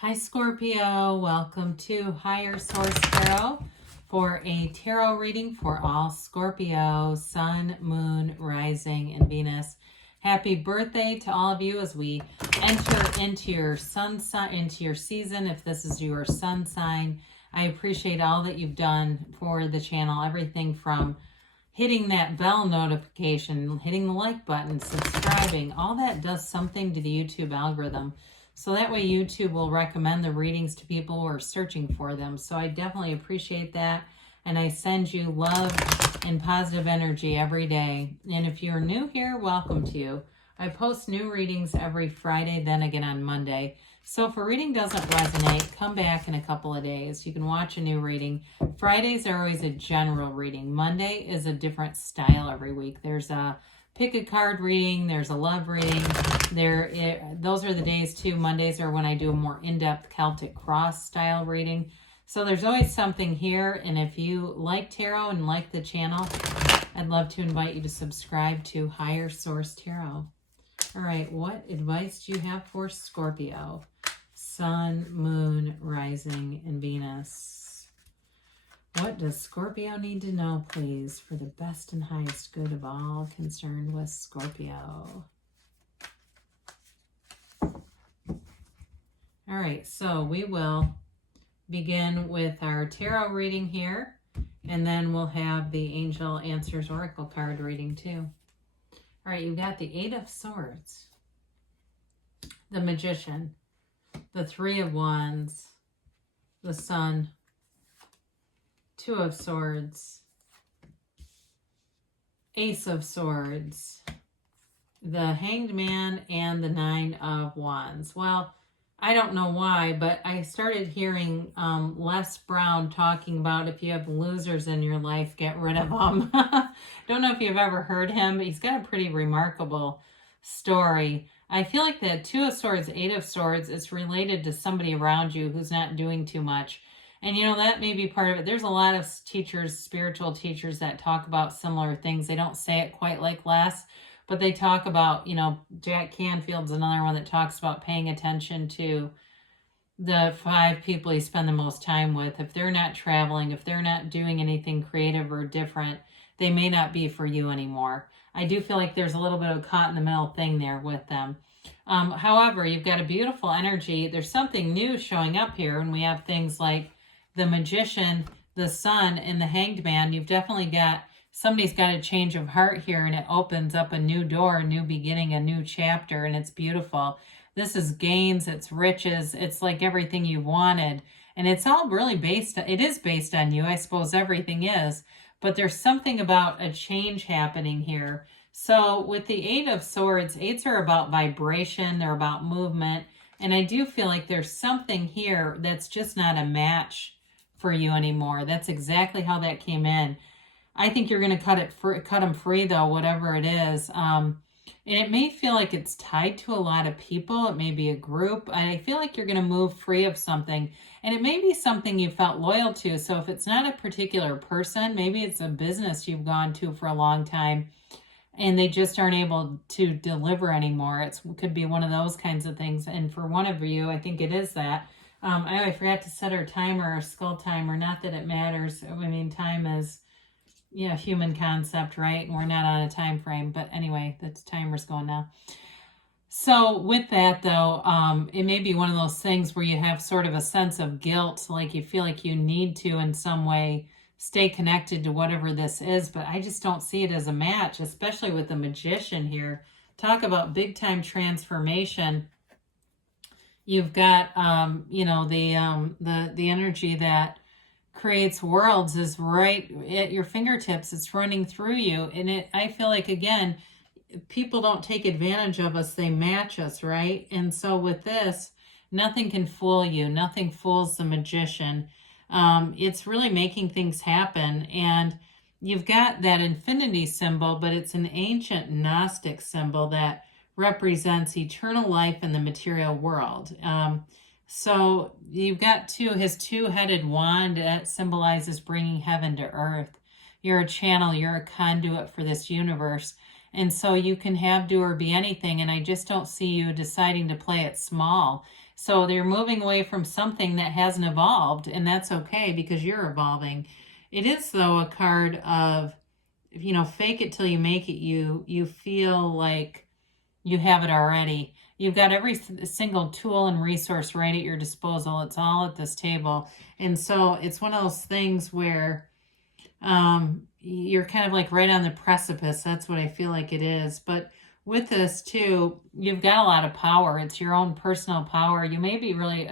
Hi Scorpio, welcome to Higher Source Tarot for a tarot reading for all Scorpio, Sun, Moon, Rising, and Venus. Happy birthday to all of you as we enter into your sun sign, into your season. If this is your sun sign, I appreciate all that you've done for the channel. Everything from hitting that bell notification, hitting the like button, subscribing, all that does something to the YouTube algorithm. So that way YouTube will recommend the readings to people who are searching for them. So I definitely appreciate that. And I send you love and positive energy every day. And if you're new here, welcome to you. I post new readings every Friday, then again on Monday. So if a reading doesn't resonate, come back in a couple of days. You can watch a new reading. Fridays are always a general reading. Monday is a different style every week. There's a pick a card reading, there's a love reading. Those are the days too. Mondays are when I do a more in-depth Celtic cross style reading. So there's always something here. And if you like tarot and like the channel, I'd love to invite you to subscribe to Higher Source Tarot. All right, what advice do you have for Scorpio? Sun, Moon, Rising, and Venus. What does Scorpio need to know, please, for the best and highest good of all concerned with Scorpio? All right, so we will begin with our tarot reading here, and then we'll have the Angel Answers Oracle card reading too. All right, you've got the Eight of Swords, the Magician, the Three of Wands, the Sun, Two of Swords, Ace of Swords, the Hanged Man, and the Nine of Wands. Well, I don't know why, but I started hearing Les Brown talking about if you have losers in your life, get rid of them. Don't know if you've ever heard him, but he's got a pretty remarkable story. I feel like the Two of Swords, Eight of Swords, it's related to somebody around you who's not doing too much. And, you know, that may be part of it. There's a lot of teachers, spiritual teachers that talk about similar things. They don't say it quite like Les, but they talk about, you know, Jack Canfield's another one that talks about paying attention to the 5 people you spend the most time with. If they're not traveling, if they're not doing anything creative or different, they may not be for you anymore. I do feel like there's a little bit of a caught in the middle thing there with them. However, you've got a beautiful energy. There's something new showing up here, and we have things like the Magician, the Sun, and the Hanged Man. You've definitely got, somebody's got a change of heart here, and it opens up a new door, a new beginning, a new chapter, and it's beautiful. This is gains, it's riches, it's like everything you wanted. And it's all really it is based on you. I suppose everything is. But there's something about a change happening here. So with the Eight of Swords, eights are about vibration, they're about movement. And I do feel like there's something here that's just not a match for you anymore. That's exactly how that came in. I think you're going to cut them free though, whatever it is. And it may feel like it's tied to a lot of people. It may be a group. I feel like you're going to move free of something, and it may be something you felt loyal to. So if it's not a particular person, maybe it's a business you've gone to for a long time and they just aren't able to deliver anymore. It could be one of those kinds of things. And for one of you, I think it is that. I forgot to set our timer, our skull timer. Not that it matters. I mean, time is, yeah, human concept, right? And we're not on a time frame. But anyway, the timer's going now. So with that, though, it may be one of those things where you have sort of a sense of guilt, like you feel like you need to in some way stay connected to whatever this is. But I just don't see it as a match, especially with the Magician here. Talk about big time transformation. You've got, you know, the energy that creates worlds is right at your fingertips. It's running through you. And I feel like, again, people don't take advantage of us. They match us, right? And so with this, nothing can fool you. Nothing fools the Magician. It's really making things happen. And you've got that infinity symbol, but it's an ancient Gnostic symbol that represents eternal life in the material world. So you've got his two-headed wand that symbolizes bringing heaven to earth. You're a channel, you're a conduit for this universe. And so you can have, do, or be anything. And I just don't see you deciding to play it small. So they're moving away from something that hasn't evolved, and that's okay because you're evolving. It is, though, a card of, fake it till you make it. You feel like you have it already. You've got every single tool and resource right at your disposal. It's all at this table. And so it's one of those things where you're kind of like right on the precipice. That's what I feel like it is. But with this too, you've got a lot of power. It's your own personal power. You may be really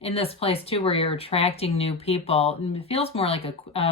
in this place too where you're attracting new people. It feels more like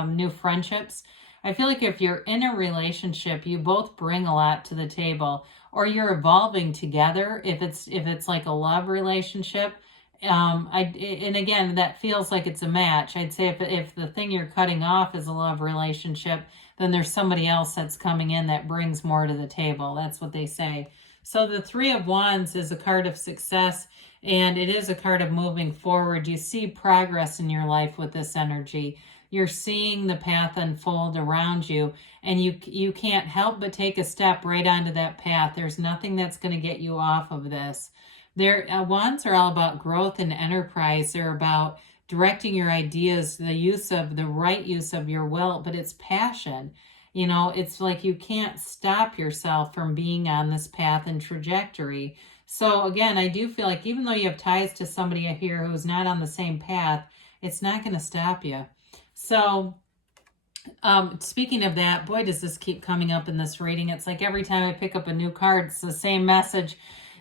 new friendships. I feel like if you're in a relationship, you both bring a lot to the table, or you're evolving together. If it's like a love relationship, and again, that feels like it's a match. I'd say if the thing you're cutting off is a love relationship, then there's somebody else that's coming in that brings more to the table. That's what they say. So the Three of Wands is a card of success, and it is a card of moving forward. You see progress in your life with this energy. You're seeing the path unfold around you, and you can't help but take a step right onto that path. There's nothing that's going to get you off of this. Wands are all about growth and enterprise. They're about directing your ideas, the right use of your will, but it's passion. It's like you can't stop yourself from being on this path and trajectory. So again, I do feel like even though you have ties to somebody here who's not on the same path, it's not going to stop you. So speaking of that, boy, does this keep coming up in this reading. It's like every time I pick up a new card, it's the same message.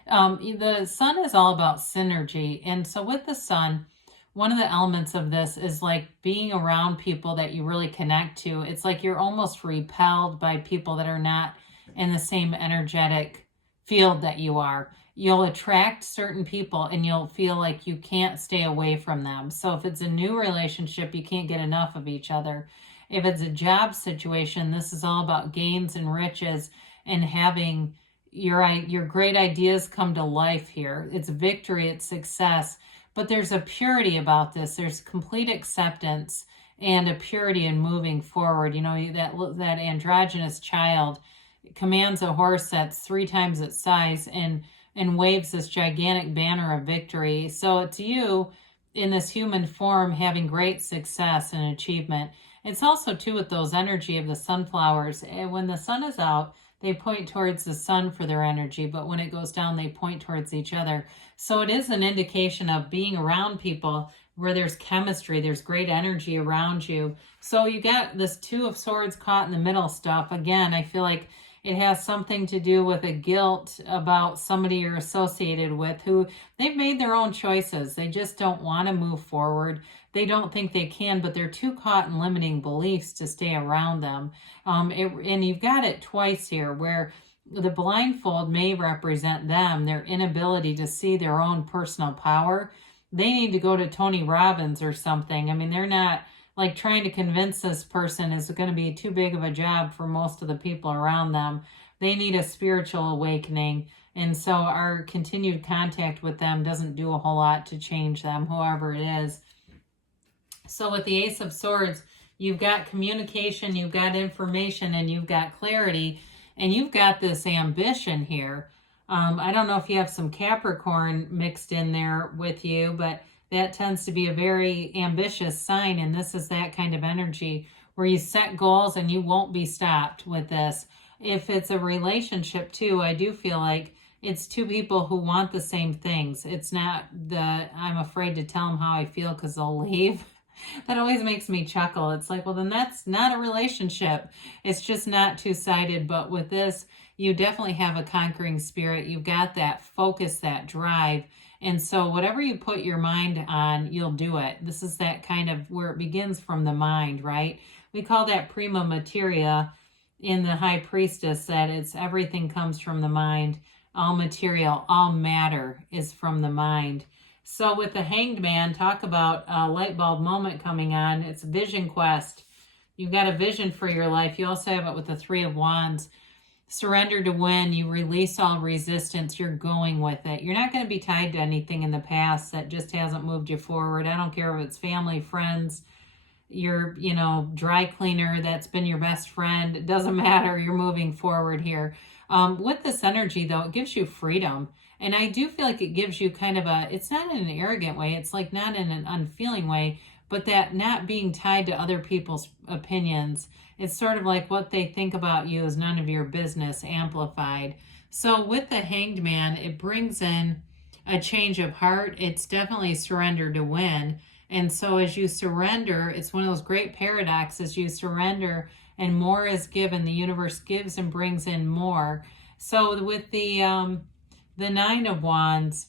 The sun is all about synergy. And so with the sun, one of the elements of this is like being around people that you really connect to. It's like you're almost repelled by people that are not in the same energetic field that you are. You'll attract certain people and you'll feel like you can't stay away from them. So if it's a new relationship, you can't get enough of each other. If it's a job situation, this is all about gains and riches and having your great ideas come to life here. It's victory, it's success, but there's a purity about this. There's complete acceptance and a purity in moving forward. That androgynous child commands a horse that's 3 times its size and waves this gigantic banner of victory. So it's you in this human form having great success and achievement. It's also too with those energy of the sunflowers. And when the sun is out, they point towards the sun for their energy, but when it goes down, they point towards each other. So it is an indication of being around people where there's chemistry, there's great energy around you. So you got this Two of Swords caught in the middle stuff. Again, I feel like it has something to do with a guilt about somebody you're associated with who they've made their own choices. They just don't want to move forward. They don't think they can, but they're too caught in limiting beliefs to stay around them. And you've got it twice here where the blindfold may represent them, their inability to see their own personal power. They need to go to Tony Robbins or something. I mean, they're not like trying to convince this person is going to be too big of a job for most of the people around them. They need a spiritual awakening. And so our continued contact with them doesn't do a whole lot to change them, whoever it is. So with the Ace of Swords, you've got communication, you've got information, and you've got clarity, and you've got this ambition here. I don't know if you have some Capricorn mixed in there with you, but that tends to be a very ambitious sign, and this is that kind of energy where you set goals and you won't be stopped with this. If it's a relationship too, I do feel like it's two people who want the same things. It's not I'm afraid to tell them how I feel because they'll leave. That always makes me chuckle. It's like, well, then that's not a relationship. It's just not two-sided. But with this, you definitely have a conquering spirit. You've got that focus, that drive. And so whatever you put your mind on, you'll do it. This is that kind of where it begins from the mind, right? We call that prima materia in the High Priestess, that it's everything comes from the mind. All material, all matter is from the mind. So with the Hanged Man, talk about a light bulb moment coming on. It's a vision quest. You've got a vision for your life. You also have it with the Three of Wands. Surrender to win. You release all resistance. You're going with it. You're not going to be tied to anything in the past that just hasn't moved you forward. I don't care if it's family, friends, your, dry cleaner that's been your best friend. It doesn't matter. You're moving forward here. With this energy, though, it gives you freedom. And I do feel like it gives you kind of a, it's not in an arrogant way, it's like not in an unfeeling way, but that not being tied to other people's opinions. It's sort of like what they think about you is none of your business, amplified. So with the Hanged Man, it brings in a change of heart. It's definitely surrender to win. And so as you surrender, it's one of those great paradoxes. You surrender and more is given. The universe gives and brings in more. So with the Nine of Wands,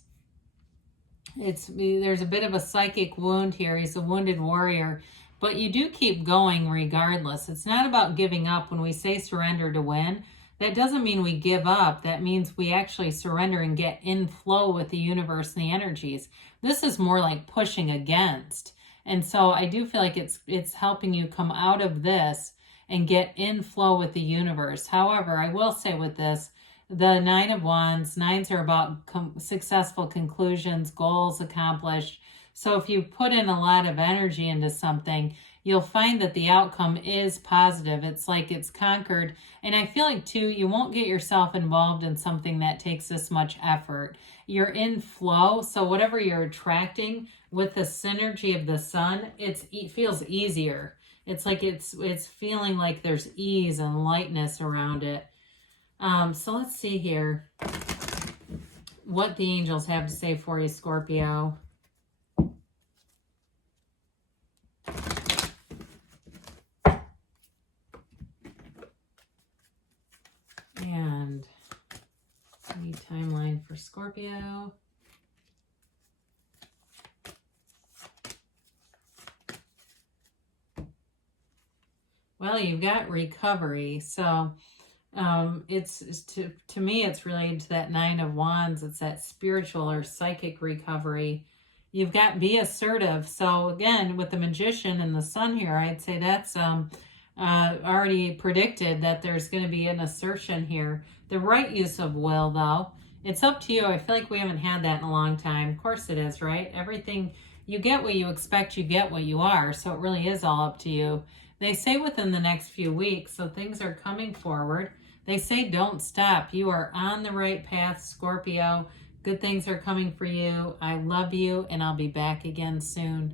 there's a bit of a psychic wound here. He's a wounded warrior, but you do keep going regardless. It's not about giving up. When we say surrender to win, that doesn't mean we give up. That means we actually surrender and get in flow with the universe and the energies. This is more like pushing against. And so I do feel like it's helping you come out of this and get in flow with the universe. However, I will say with this, the Nine of Wands, nines are about successful conclusions, goals accomplished. So if you put in a lot of energy into something, you'll find that the outcome is positive. It's like it's conquered. And I feel like too, you won't get yourself involved in something that takes this much effort. You're in flow. So whatever you're attracting with the synergy of the sun, it feels easier. It's like it's feeling like there's ease and lightness around it. So let's see here what the angels have to say for you, Scorpio. And any timeline for Scorpio. Well, you've got recovery. So to me, it's related to that Nine of Wands. It's that spiritual or psychic recovery. You've got be assertive. So again, with the Magician and the Sun here, I'd say that's already predicted that there's going to be an assertion here. The right use of will, though, it's up to you. I feel like we haven't had that in a long time. Of course it is, right? Everything, you get what you expect, you get what you are. So it really is all up to you. They say within the next few weeks, so things are coming forward. They say don't stop. You are on the right path, Scorpio. Good things are coming for you. I love you, and I'll be back again soon.